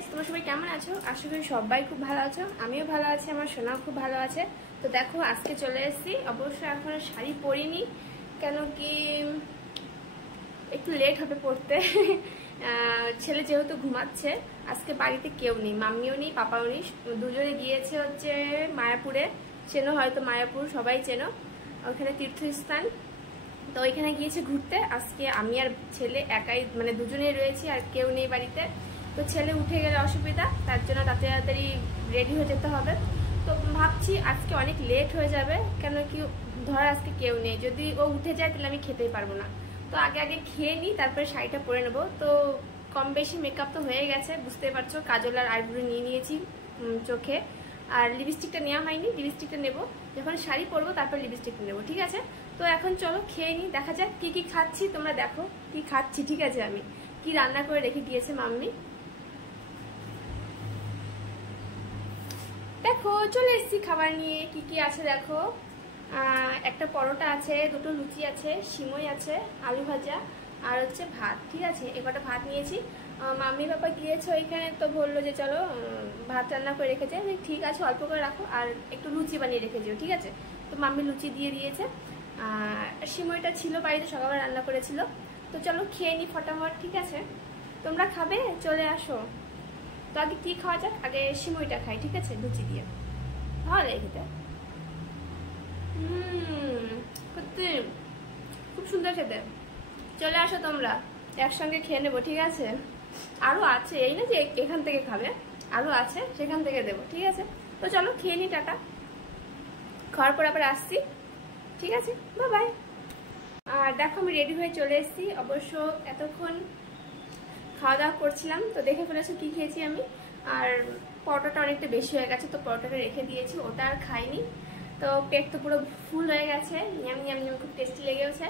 Guys, তোমরা সবাই কেমন আছো? আশা করি সবাই খুব ভালো আছো। আমিও ভালো আছি, আমার সোনাও খুব ভালো আছে। তো দেখো আজকে চলে এসেছি। অবশ্য এখন শাড়ি পরিনি, কেন কি একটু লেট হবে পড়তে। ছেলে যেহেতু ঘুমাচ্ছে, আজকে বাড়িতে কেউ নেই, মাম্মিও নেই, পাপাও নেই, দুজনে গিয়েছে হচ্ছে মায়াপুরে। চেনো হয়তো মায়াপুর, সবাই চেনো, ওখানে তীর্থস্থান। তো ওইখানে গিয়েছে ঘুরতে। আজকে আমি আর ছেলে একাই, মানে দুজনেই রয়েছি, আর কেউ নেই বাড়িতে। তো ছেলে উঠে গেলে অসুবিধা, তার জন্য তাড়াতাড়ি রেডি হয়ে যেতে হবে। তো ভাবছি আজকে অনেক লেট হয়ে যাবে, কেন কি ধর আজকে কেউ নেই, যদি ও উঠে যায় তাহলে আমি খেতেই পারবো না। তো আগে খেয়ে নিই, তারপরে শাড়িটা পরে নেবো। তো কম বেশি মেকআপ তো হয়ে গেছে, বুঝতেই পারছো। কাজল আর আইব্রো নিয়ে নিয়েছি চোখে, আর লিপস্টিকটা নেওয়া হয়নি। লিপস্টিকটা নেবো যখন শাড়ি পরবো, তারপর লিপস্টিকটা নেবো, ঠিক আছে? তো এখন চলো খেয়ে নিই, দেখা যাক কি কি খাচ্ছি। তোমরা দেখো কি খাচ্ছি, ঠিক আছে? আমি কি রান্না করে রেখে গিয়েছে মাম্মি, দেখো চলে এসেছি খাবার নিয়ে। কি কি আছে দেখো, একটা পরোটা আছে, দুটো লুচি আছে, সিমই আছে, আলু ভাজা, আর হচ্ছে ভাত, ঠিক আছে? এবারটা ভাত নিয়েছি। মাম্মি বাবা গিয়েছে ওইখানে, তো বললো যে চলো ভাত রান্না করে রেখেছে। ঠিক আছে, অল্প করে রাখো, আর একটু লুচি বানিয়ে রেখে দিও, ঠিক আছে? তো মাম্মি লুচি দিয়ে দিয়েছে। সিমইটা ছিল বাড়িতে, সকালে রান্না করেছিল। তো চলো খেয়ে নিই ফটাফট, ঠিক আছে? তোমরা খাবে? চলে আসো। তো আগে কি খাওয়া যাক, আগে সিমইটা খাই, ঠিক আছে? লুচি দিয়ে ভালো লাগে খেতে। সত্যি খুব সুন্দর খেতে। চলে আসো তোমরা, একসঙ্গে খেয়ে নেবো, ঠিক আছে? আরো আছে, এই না যে এখান থেকে খাবে, আরো আছে, সেখান থেকে দেবো, ঠিক আছে? তো চলো খেয়ে নি, টাটা। খাওয়ার পর আবার আসছি, ঠিক আছে? Bye bye. আর দেখো আমি রেডি হয়ে চলে এসেছি। অবশ্য এতক্ষণ খাওয়া দাওয়া করছিলাম, তো দেখে ফেলেছো কি খেয়েছি আমি। আর পরোটাটা অনেকটা বেশি হয়ে গেছে, তো পরোটাটা রেখে দিয়েছি, ওটা আর খাইনি। তো পেট তো পুরো ফুল হয়ে গেছে, ন্যাম ন্যাম ন্যাম, খুব টেস্টি লেগেছে।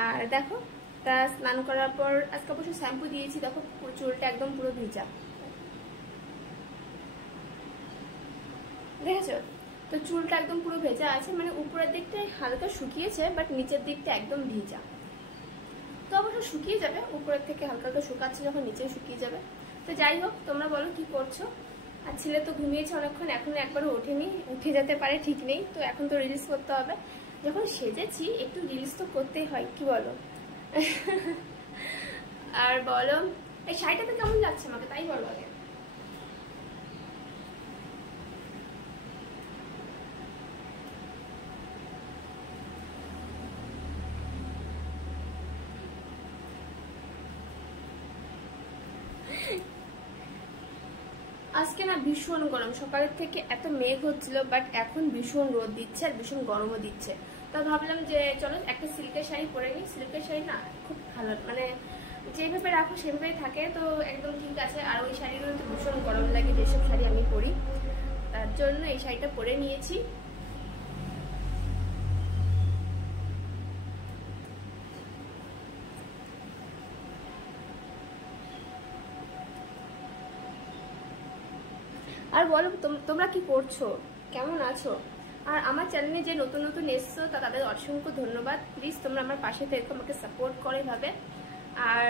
আর দেখো, তা স্নান করার পর আজকে অবশ্য শ্যাম্পু দিয়েছি, দেখো চুলটা একদম পুরো ভিজা, দেখেছো? তো চুলটা একদম পুরো ভেজা আছে, মানে উপরের দিকটা হালকা শুকিয়েছে, বাট নিচের দিকটা একদম ভিজা। তো অবশ্য শুকিয়ে যাবে, উপরের থেকে হালকা হালকা শুকাচ্ছে যখন, নিচে শুকিয়ে যাবে। তো যাই হোক, তোমরা বলো কি করছো? আর ছেলে তো ঘুমিয়েছে অনেকক্ষণ, এখনো একবারও ওঠেনি, উঠে যেতে পারে ঠিক নেই। তো এখন তো রিলস করতে হবে, যখন সেজেছি একটু রিলস তো করতেই হয়, কি বলো? আর বলো, এই শাড়িটাতে কেমন লাগছে আমাকে, তাই বলো আগে। আজকে না ভীষণ গরম, সকালের থেকে এত মেঘ হচ্ছিল, বাট এখন ভীষণ রোদ দিচ্ছে আর ভীষণ গরমও দিচ্ছে। তো ভাবলাম যে চলো একটা সিল্কের শাড়ি পরে নিই। সিল্কের শাড়ি না খুব ভালো, মানে যেভাবে রাখো সেভাবেই থাকে, তো একদম ঠিক আছে। আর ওই শাড়িগুলো তো ভীষণ গরম লাগে, যেসব শাড়ি আমি পরি, তার জন্য এই শাড়িটা পরে নিয়েছি। আর বলো তোমরা কি করছো, কেমন আছো? আর আমার চ্যানেলে যে নতুন নতুন এসছো, তাদের অসংখ্য ধন্যবাদ। প্লিজ তোমরা আমার পাশে থেকে আমাকে সাপোর্ট করে ভাবে। আর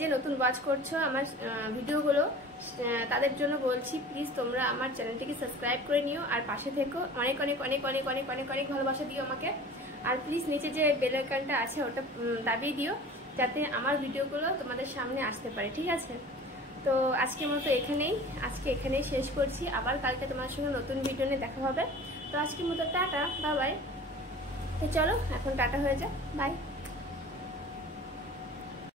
যে নতুন ওয়াচ করছো আমার ভিডিওগুলো, তাদের জন্য বলছি প্লিজ তোমরা আমার চ্যানেলটিকে সাবস্ক্রাইব করে নিও, আর পাশে থেকো। অনেক অনেক অনেক অনেক অনেক অনেক অনেক ভালোবাসা দিও আমাকে। আর প্লিজ নিচে যে বেল আইকনটা আছে ওটা দাবিয়ে দিও, যাতে আমার ভিডিওগুলো তোমাদের সামনে আসতে পারে, ঠিক আছে? তো আজকের মতো এখানেই শেষ করছি। আবার কালকে তোমার সঙ্গে নতুন ভিডিও নিয়ে দেখা হবে। তো আজকের মতো টাটা, বাই বাই। তো চলো এখন টাটা হয়ে যায়, বাই।